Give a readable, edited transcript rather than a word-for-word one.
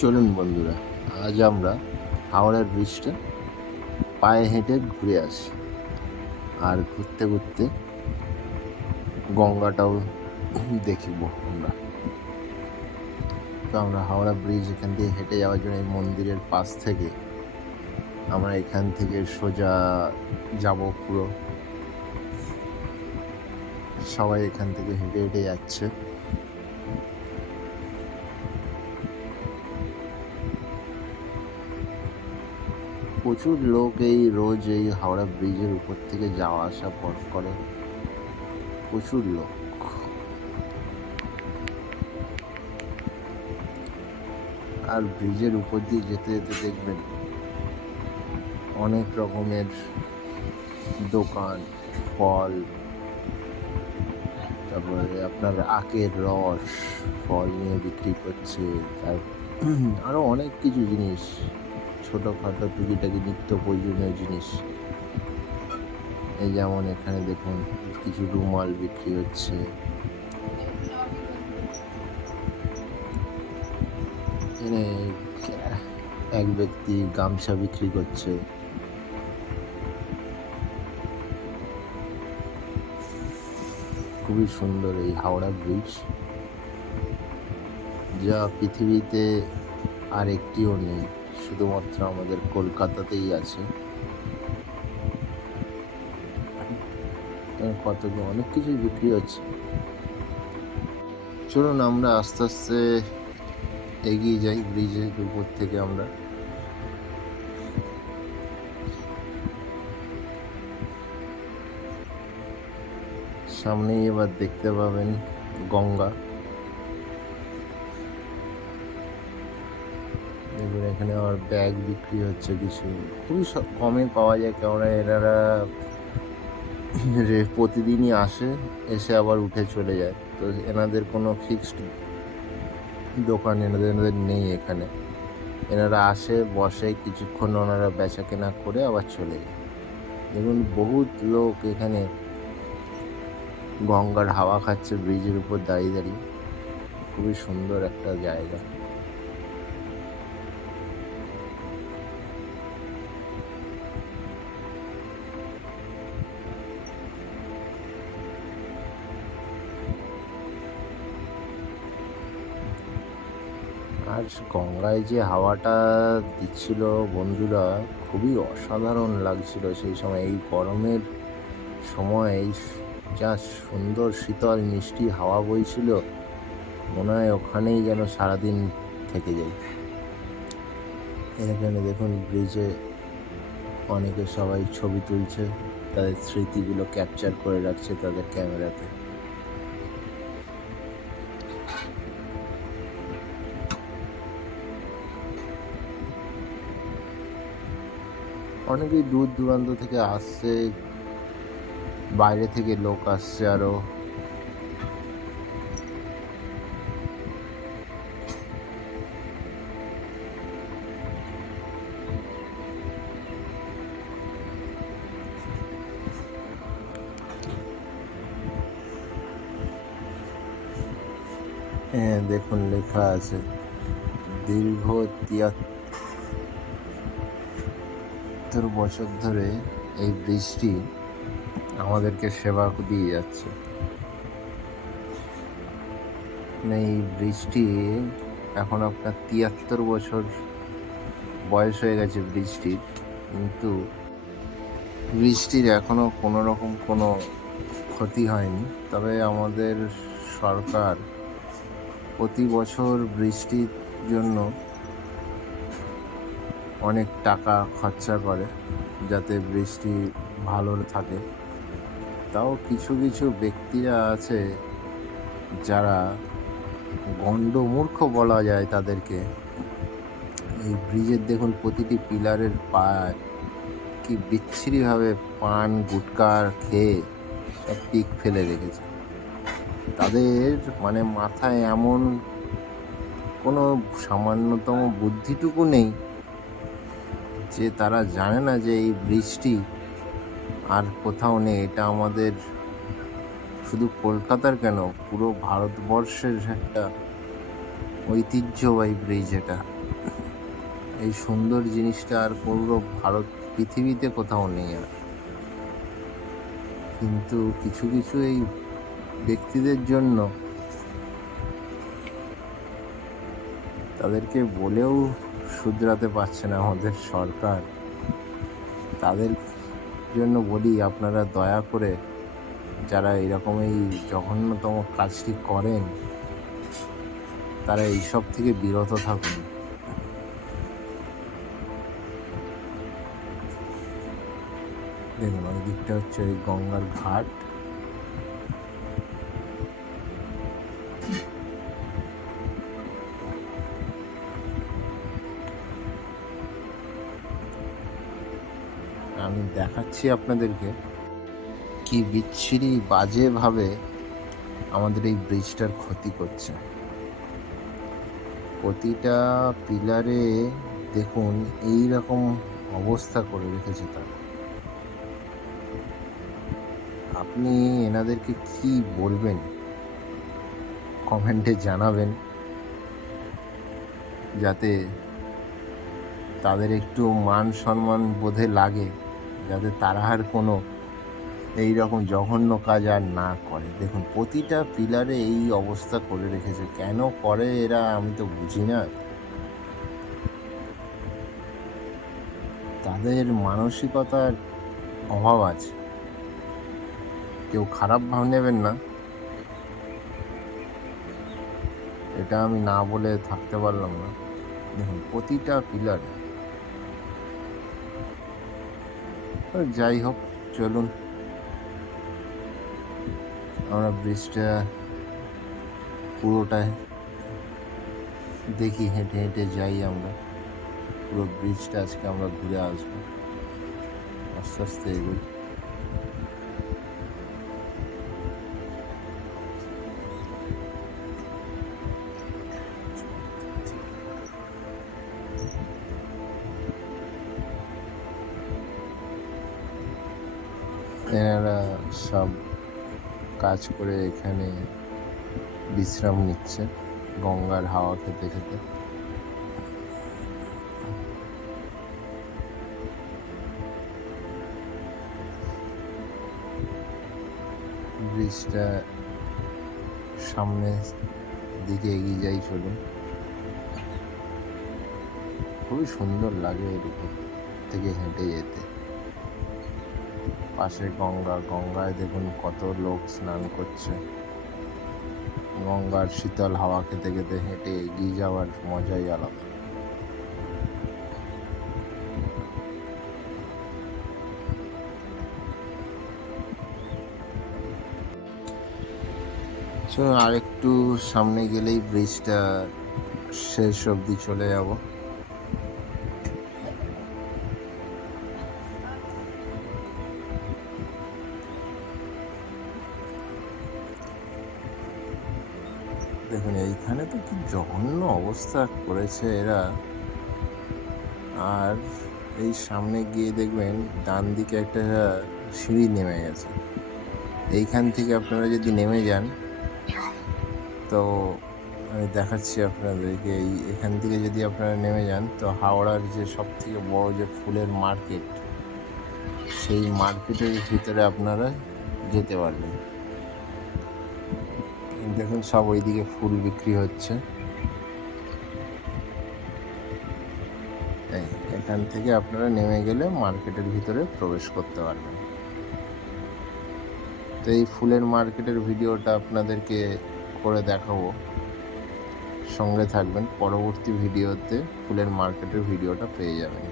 চলুন বন্ধুরা, আজ আমরা হাওড়ার ব্রিজটা পায়ে হেঁটে ঘুরে আসি। আর ঘুরতে ঘুরতে গঙ্গাটাও দেখিব আমরা। তো আমরা হাওড়া ব্রিজ এখান থেকে হেঁটে যাওয়ার জন্য এই মন্দিরের পাশ থেকে আমরা এখান থেকে সোজা যাব। পুরো সবাই এখান থেকে হেঁটে হেঁটে যাচ্ছে। প্রচুর লোক রোজ এই হাওড়া ব্রিজের উপর থেকে যাওয়া আসা করে। প্রচুর লোক। আর ব্রিজের উপর দিয়ে যেতে যেতে দেখবেন অনেক রকমের দোকান, ফল, তারপরে আপনার আখের রস, ফল নিয়ে বিক্রি করছে। তার আরও অনেক কিছু জিনিস, ছোটোখাটো টুকিটাকি নিত্য প্রয়োজনীয় জিনিস। এই যেমন এখানে দেখুন কিছু রুমাল বিক্রি হচ্ছে। এখানে এক ব্যক্তি গামছা বিক্রি করছে। খুবই সুন্দর এই হাওড়া ব্রিজ, যা পৃথিবীতে আর একটিও নেই, শুধুমাত্র আমাদের কলকাতাতেই আছে। কত অনেক কিছুই বিক্রি হচ্ছে। চলুন আমরা আস্তে আস্তে এগিয়ে যাই ব্রিজের উপর থেকে। আমরা সামনেই এবার দেখতে পাবেন গঙ্গা। দেখুন এখানে আমার ব্যাগ বিক্রি হচ্ছে কিছু, খুবই কমে পাওয়া যায়, কেননা এনারা প্রতিদিনই আসে, এসে আবার উঠে চলে যায়। তো এনাদের কোনো ফিক্সড দোকান এনাদের নেই এখানে। এনারা আসে, বসে, কিছুক্ষণ ওনারা বেচা কেনা করে আবার চলে যায়। দেখুন বহুত লোক এখানে গঙ্গার হাওয়া খাচ্ছে ব্রিজের উপর দাঁড়িয়ে দাঁড়িয়ে। খুবই সুন্দর একটা জায়গা। আর গঙ্গায় যে হাওয়াটা দিচ্ছিল বন্ধুরা, খুবই অসাধারণ লাগছিল সেই সময়। এই গরমের সময় যা সুন্দর শীতল মিষ্টি হাওয়া বইছিল, মনে হয় ওখানেই যেন সারাদিন থেকে যাই। এখানে দেখুন ব্রিজে অনেকে সবাই ছবি তুলছে, তাদের স্মৃতিগুলো ক্যাপচার করে রাখছে তাদের ক্যামেরাতে। অনেকেই দূর দূরান্ত থেকে আসছে, বাইরে থেকে লোক আসছে আরো। হ্যাঁ দেখুন লেখা আছে, দীর্ঘ 73 বছর ধরে এই ব্রিজটি আমাদেরকে সেবা দিয়ে যাচ্ছে। এই ব্রিজটি এখন আপনার 73 বছর বয়স হয়ে গেছে ব্রিজটির, কিন্তু ব্রিজটির এখনো কোনো রকম কোনো ক্ষতি হয়নি। তবে আমাদের সরকার প্রতি বছর বৃষ্টির জন্য অনেক টাকা খরচা করে যাতে বৃষ্টি ভালো থাকে। তাও কিছু কিছু ব্যক্তিরা আছে যারা গণ্ডমূর্খ বলা যায় তাদেরকে। এই ব্রিজের দেখুন প্রতিটি পিলারের পায় কি বিচ্ছিরিভাবে পান গুটকা খেয়ে সব পিক ফেলে রেখেছে। তাদের মানে মাথায় এমন কোনো সামান্যতম বুদ্ধিটুকু নেই যে তারা জানে না যে এই ব্রিজটি আর কোথাও নেই। এটা আমাদের শুধু কলকাতার কেন, পুরো ভারতবর্ষের একটা ঐতিহ্যবাহী ব্রিজ এটা। এই সুন্দর জিনিসটা আর পুরো ভারত পৃথিবীতে কোথাও নেই আর। কিন্তু কিছু কিছু এই ব্যক্তিদের জন্য তাদেরকে বলেও শুধরাতে পারছে না আমাদের সরকার। তাদের জন্য বলি, আপনারা দয়া করে যারা এরকম এই জঘন্যতম কাজটি করেন তারা এইসব থেকে বিরত থাকুন। দেখুন ওই দিকটা হচ্ছে ওই গঙ্গার ঘাট। আমি দেখাচ্ছি আপনাদেরকে কি বিচ্ছিরি বাজেভাবে আমাদের এই ব্রিজটার ক্ষতি করছে। প্রতিটা পিলারে দেখুন এই রকম অবস্থা করে রেখেছে তারা। আপনি এনাদেরকে কি বলবেন কমেন্টে জানাবেন, যাতে তাদের একটু মান সম্মান বোধে লাগে, যাতে তারা আর কোনো এই রকম জঘন্য কাজ আর না করে। দেখুন প্রতিটা পিলারে এই অবস্থা করে রেখেছে। কেন করে এরা আমি তো বুঝি না। তাদের মানসিকতার অভাব আছে, কেউ খারাপ ভাব নেবেন না, এটা আমি না বলে থাকতে পারলাম না। দেখুন প্রতিটা পিলারে। যাই হোক, চলুন আমরা ব্রিজটা পুরোটাই দেখি, হেঁটে হেঁটে যাই আমরা। পুরো ব্রিজটা আজকে আমরা ঘুরে আসবো, আস্তে আস্তে এগোই। এনারা সব কাজ করে এখানে বিশ্রাম নিচ্ছে গঙ্গার হাওয়া খেতে খেতে। ব্রিজটা সামনের দিকে এগিয়ে যাই, চলুন। খুবই সুন্দর লাগে এর উপর থেকে হেঁটে যেতে। পাশে গঙ্গা, গঙ্গায় দেখুন কত লোক স্নান করছে। গঙ্গার শীতল হাওয়া খেতে খেতে হেঁটে এগিয়ে যাওয়ার মজাই আলাদা। চলুন আর একটু সামনে গেলেই ব্রিজটা শেষ অবধি চলে যাব। দেখুন এইখানে তো কি জঘন্য অবস্থা করেছে এরা। আর এই সামনে গিয়ে দেখবেন ডান দিকে একটা সিঁড়ি নেমে গেছে। এইখান থেকে আপনারা যদি নেমে যান, তো আমি দেখাচ্ছি আপনাদেরকে, এখান থেকে যদি আপনারা নেমে যান তো হাওড়ার যে সব থেকে বড় যে ফুলের মার্কেট, সেই মার্কেটের ভিতরে আপনারা যেতে পারবেন। দেখুন সব ওইদিকে ফুল বিক্রি হচ্ছে। এখান থেকে আপনারা নেমে গেলে মার্কেটের ভিতরে প্রবেশ করতে পারবেন। তো এই ফুলের মার্কেটের ভিডিওটা আপনাদেরকে করে দেখাবো, সঙ্গে থাকবেন। পরবর্তী ভিডিওতে ফুলের মার্কেটের ভিডিওটা পেয়ে যাবেন।